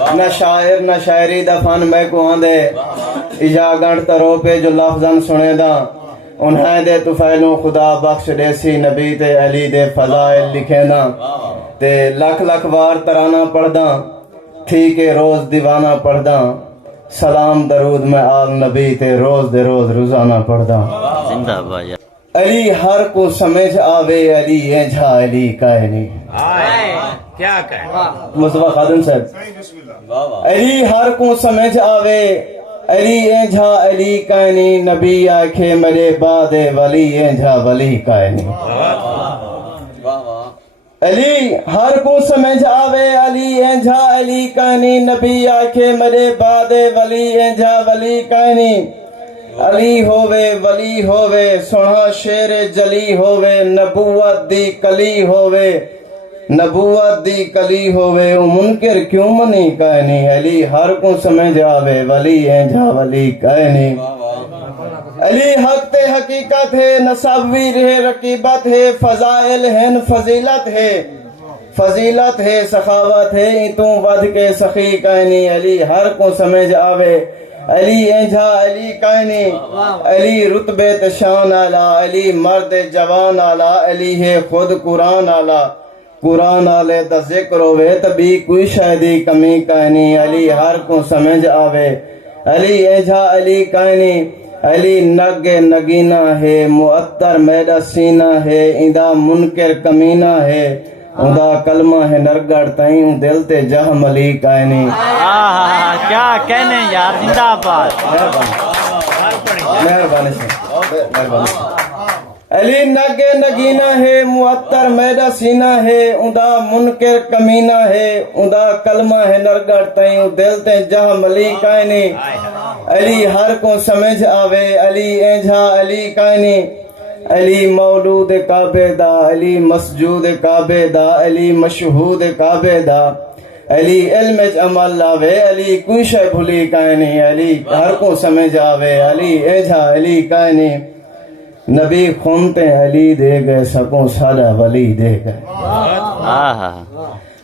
نہ شاعر نہ شاعری دا فن میں کو آندے اجا گنڈ ترو پہ جو لفظاً سنے دا انہیں دے طفیلوں خدا بخش دیسی نبی تے علی دے فضائل لکھے دا تے لکھ لکھ وار ترانہ پڑھ دا تھی کہ روز دیوانہ پڑھ دا سلام درود میں آل نبی تے روز دے روز روزانہ پڑھ دا زندہ بھائی علی ہر کو سمجھ آوے علی اینجھا علی کائے نہیں کیا کہے مصطفیٰ خادم صاحب علی ہر کو سمجھ آوے علی اینجھا علی کائے نہیں نبی آکھے میرے بعد ولی اینجھا ولی کائے نہیں علی ہر کو سمجھ آوے علی اینجھا علی کائے نہیں نبی آکھے میرے بعد ولی اینجھا ولی کائے نہیں علی ہووے ولی ہووے سونا شیر جلی ہووے نبوت دی کلی ہووے نبوت دی کلی ہووے او منکر کیوں منی کہنی علی ہر کو سمجھ آوے ولی اینجھا ولی کہنی علی حق تے حقیقت ہے نصبی رہ رقیبت ہے فضائل ہیں فضیلت ہے فضیلت ہے سخاوت ہے تو ود کے سخی کہنی علی ہر کو سمجھ آوے علی اینجھا علی کائنی علی رتبے تشان آلا علی مرد جوان آلا علی ہے خود قرآن آلا قرآن آلے دا ذکر ہوئے تبھی کوئی شاہدی کمی کائنی علی ہر کو سمجھ آوے علی اینجھا علی کائنی علی نگ نگینہ ہے معطر میڈا سینہ ہے اندہ منکر کمینہ ہے اندہ کلمہ ہے نرگڑ تائیں دل تے جہ ملی کائنی کیا کہنے یار زندہ باد مہربانی سے علی نگ نگینہ ہے معطر میڈا سینہ ہے اندہ منکر کمینہ ہے اندہ کلمہ ہے نرگڑ تائیں دل تے جہ ملی کائنی علی ہر کو سمجھ آوے علی اینجھا علی کائنی علی مولود کعبے دا علی مسجود کعبے دا علی مشہود کعبے دا علی علم عمل لاوے علی کوئی شے بھولی کائنی علی ہر کو سمجھ آوے علی اینجھا علی کائنی نبی خونتے علی دے گئے سکوں سادہ ولی دے گئے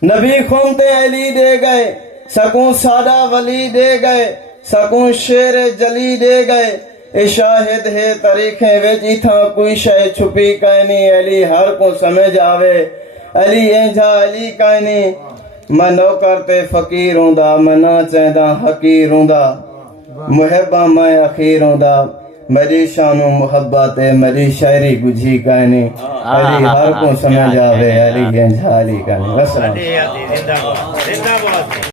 نبی خونتے علی دے گئے سکوں سادہ ولی دے گئے سکوں شیر جلی دے گئے اے شاہد ہے تاریخیں وچ اتھاں کوئی شے چھپی کائنی علی ہر کو سمجھ آوے علی اینجھا علی کائنی میں نوکر تے فقیر ہوں دا میں نہ چاہدا حقیر ہوں دا محبہ میں اخیر ہوں دا میری شان و محبت ہے میری شاعری گجھی کائنی علی ہر کو سمجھ آوے علی اینجھا علی کائنی علی زندہ باد